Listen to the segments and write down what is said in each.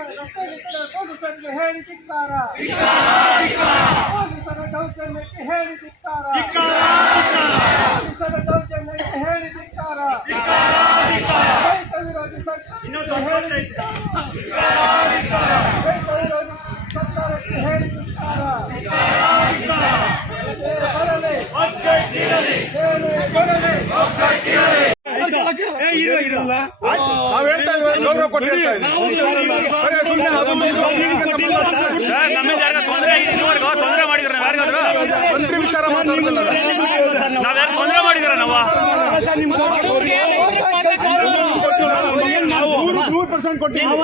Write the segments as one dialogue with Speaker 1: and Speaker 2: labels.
Speaker 1: ಪೊಲೀಸರಿಗೆ ಹೇಳಿ ಧಿಕ್ಕಾರ, ಪೊಲೀಸರ ದೌರ್ಜನ್ಯಕ್ಕೆ ಹೇಳಿ ಧಿಕ್ಕಾರ, ಪೊಲೀಸರ ದೌರ್ಜನ್ಯಕ್ಕೆ ಹೇಳಿ ಧಿಕ್ಕಾರ, ರೈತ ವಿರೋಧಿ ಸರ್ಕಾರಕ್ಕೆ ಹೇಳಿ ಧಿಕ್ಕಾರ, ರೈತ ವಿರೋಧಿ ಸರ್ಕಾರಕ್ಕೆ ಹೇಳಿ ಧಿಕ್ಕಾರ, ಬರಲಿ
Speaker 2: ಗೌರವ ಕೊಟ್ಟು ತೊಂದರೆ ಮಾಡಿದ್ರ ಯಾರಿಗಾದ್ರು ಮಂತ್ರಿ ವಿಚಾರ ನಾವ್ಯಾರು ತೊಂದರೆ ಮಾಡಿದ್ರ ನಾವು 100%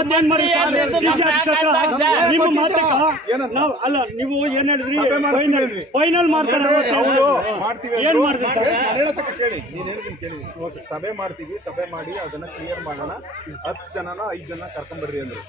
Speaker 3: ಅಲ್ಲ ನೀವು ಏನ್ ಹೇಳಿದ್ರಿ ಫೈನಲ್ ಮಾಡ್ತಾರೆ ಏನ್ ಮಾಡಿದ್ರಿ ಸರ್
Speaker 2: ಕೇಳಿ ನೀನ್ ಹೇಳಿದ್ದೀನಿ ಕೇಳಿ ಸಭೆ ಮಾಡ್ತೀವಿ ಸಭೆ ಮಾಡಿ ಅದನ್ನ ಕ್ಲಿಯರ್ ಮಾಡೋಣ 10 ಜನನ 5 ಜನ ಕರ್ಕೊಂಡ್ಬರ್ರಿ ಅಂದ್ರು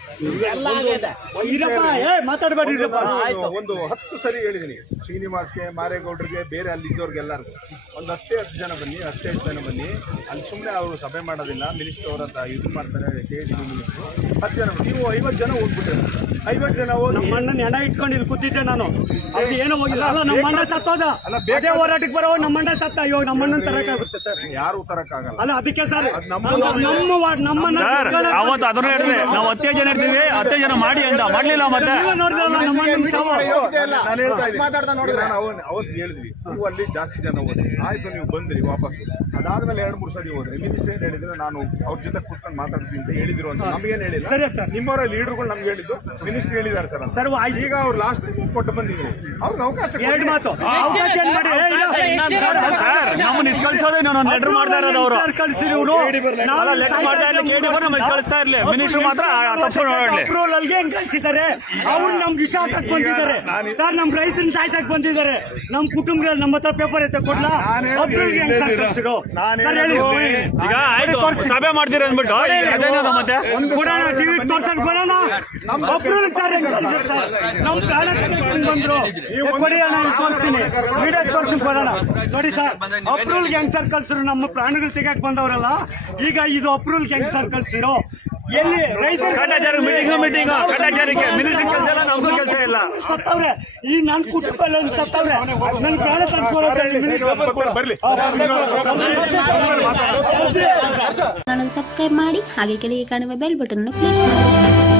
Speaker 3: ಮಾತಾಡಬೇಡಿ
Speaker 2: ಒಂದು 10 ಸರಿ ಹೇಳಿದೀನಿ ಶ್ರೀನಿವಾಸ್ಗೆ ಮಾರೇಗೌಡರಿಗೆ ಬೇರೆ ಅಲ್ಲಿದ್ದವ್ರಿಗೆಲ್ಲರಿಗೂ ಒಂದು 10 ಜನ ಬನ್ನಿ 15 ಜನ ಬನ್ನಿ ಅಲ್ಲಿ ಸುಮ್ಮನೆ ಅವರು ಸಭೆ ಮಾಡೋದಿಲ್ಲ ಮಿನಿಸ್ಟರ್ ಅವ್ರ ಹತ್ರ ಇದು ಮಾಡ್ತಾರೆ KDB ಮಿನಿಸ್ಟ್ರು 10 ಜನ ನೀವು 50 ಜನ ಹೋಗ್ಬಿಟ್ರೆ 50 ಜನ ಹೋಗಿ
Speaker 3: ನಮ್ಮ ಅಣ್ಣನ ಹೆಣ ಇಟ್ಕೊಂಡು ಇಲ್ಲಿ ಕೂತಿದ್ದೆ ನಾನು ಅಲ್ಲಿ ಏನೋ ಹೋಗಿಲ್ಲ ಅಲ್ಲ ನಮ್ಮ ಅಣ್ಣ ಸತ್ತೋದ ಅದೇ ಹೋರಾಟಕ್ಕೆ ಬರೋ ನಮ್ಮ ಅಣ್ಣ ಸತ್ತ ಇವಾಗ ನಮ್ಮ ಅಣ್ಣನ ತರಕಾಗುತ್ತೆ ಸರ್
Speaker 2: ಯಾರು ತರಕ್ಕಾಗಲ್ಲ
Speaker 3: ಅಲ್ಲ ಅದಕ್ಕೆ ಸರ್
Speaker 2: ನಮ್ಮನ್ನ
Speaker 4: ಅವತ್ತು ಅದನ್ನ ಹೇಳಿದ್ರೆ ನಾವು 10 ಜನ ಇರ್ತೀವಿ 10 ಜನ ಮಾಡಿ ಅಂತ ಮಾಡ್ಲಿಲ್ಲ ಮತ್ತೆ
Speaker 2: ಅವತ್ತು ಹೇಳಿದ್ವಿ ನೀವು ಅಲ್ಲಿ ಜಾಸ್ತಿ ಜನ ಹೋದ್ರಿ ಆಯ್ತು ನೀವು ಬಂದ್ರಿ ವಾಪಸ್ ಅದಾದ್ಮೇಲೆ 2-3 ಸರಿ ಹೋದ್ರಿ ಮಿನಿಸ್ಟರ್ ಏನ್ ಹೇಳಿದ್ರು ನಾನು ಅವ್ರ ಜೊತೆ ಕೂತ್ಕೊಂಡು ಮಾತಾಡ್ತೀನಿ ಅಂತ ಹೇಳಿದ್ರು ಅಂತ ನಮ್ಗೇನ್ ಹೇಳಿಲ್ಲ
Speaker 3: ಸರಿ ಸರ್
Speaker 2: ನಿಮ್ಮವರ ಲೀಡರ್ಗಳು ನಮ್ಗೆ ಹೇಳಿದ್ದು ಮಿನಿಸ್ಟರ್ ಹೇಳಿದ್ದಾರೆ ಸರ್ ಈಗ ಅವ್ರು ಲಾಸ್ಟ್ ಕೊಟ್ಟು ಬಂದಿದ್ರು ಅವ್ರಿಗೆ ಅವಕಾಶ
Speaker 3: ಎರಡು ಮಾತು ಅವಕಾಶ
Speaker 4: ನಮ್ಮನ್ನ ಇದು ಕಳ್ಸೋದೇ ನಾನು ಲೆಟರ್ ಮಾಡ್ತಾ ಇರೋದು ಅವರು
Speaker 3: ಕಳಿಸಿರಿ ಇವರು
Speaker 4: ಲೆಟರ್ ಮಾಡ್ತಾ ಇರ್ಲಿ KDB ನಮಗೆ ಕಳಿಸ್ತಾ ಇರ್ಲಿ ಮಿನಿಸ್ಟರ್ ಮಾತ್ರ
Speaker 3: ಅಪ್ರೂವಲ್ ಅಲ್ಲಿಗೆ ಹೆಂಗ್ ಕಳ್ಸಿದ್ದಾರೆ ಅವ್ರು ನಮ್ಗೆ ವಿಷ ಹಾಕಕ್ ಬಂದಿದ್ದಾರೆ ಸರ್ ನಮ್ ರೈತರನ್ನ ಸಾಯ್ಸಕ್ ಬಂದಿದ್ದಾರೆ ನಮ್ ಕುಟುಂಬ ನಮ್ಮ ಹತ್ರ ಪೇಪರ್ ಐತೆ ಕೊಡ್ಲಾ ಅಪ್ರೂವಲ್ ಹೆಂಗ್ ಕಳ್ಸಿರೋ
Speaker 4: ಈಗ ಆಯ್ತು ಸಭೆ ಮಾಡ್ತೀರ ಅಂದ್ಬಿಟ್ಟು ಅದೇನದ ಮತ್ತೆ
Speaker 3: ಕೊಡೋಣ ಟಿವಿ ತೋರ್ಸಕ್ ಕೊಡೋಣ ಅಪ್ರೂವಲ್ ಸರ್ ಹೆಂಗ್ ಕಳ್ಸಿದ್ರು ಸರ್ ನಮ್ ಪ್ರಾಣ ತೆಗೆದುಕೊಂಡು ಬಂದ್ರು ಕೊಡಿ ನಾನು ತೋರಿಸ್ತೀನಿ ವಿಡಿಯೋ ತೋರ್ಸಿ ಕೊಡೋಣ ನೋಡಿ ಸರ್ ಅಪ್ರೂವಲ್ ಹೆಂಗ್ ಸರ್ ಕಳ್ಸಿರು ನಮ್ಮ ಪ್ರಾಣಿಗಳು ತೆಗಿಯಕ್ ಬಂದವರಲ್ಲ ಈಗ ಇದು ಅಪ್ರೂವಲ್ ಹೆಂಗ್ ಸರ್ ಕಳ್ಸಿರೋ ಎಲ್ಲಿ ರೈತರು
Speaker 4: ಕಾಟಾಚಾರ ಮೀಟಿಂಗ್ ಕಾಟಾಚಾರಕ್ಕೆ ಮಿನಿಸ್ಟರ್ ಕೆಲಸ ಇಲ್ಲ ನಮಗೂ ಕೆಲಸ ಇಲ್ಲ
Speaker 3: ಸತ್ತವ್ರೆ ಈ ನನ್ನ ಕುಟುಂಬ ಸತ್ತವ್ರೆ ನನ್ನ ಪ್ರಾಣ
Speaker 5: ಸಬ್ಸ್ಕ್ರೈಬ್ ಮಾಡಿ ಹಾಗೆ ಕೆಳಗೆ ಕಾಣುವ ಬೆಲ್ ಬಟನ್ ಕ್ಲಿಕ್ ಮಾಡಿ.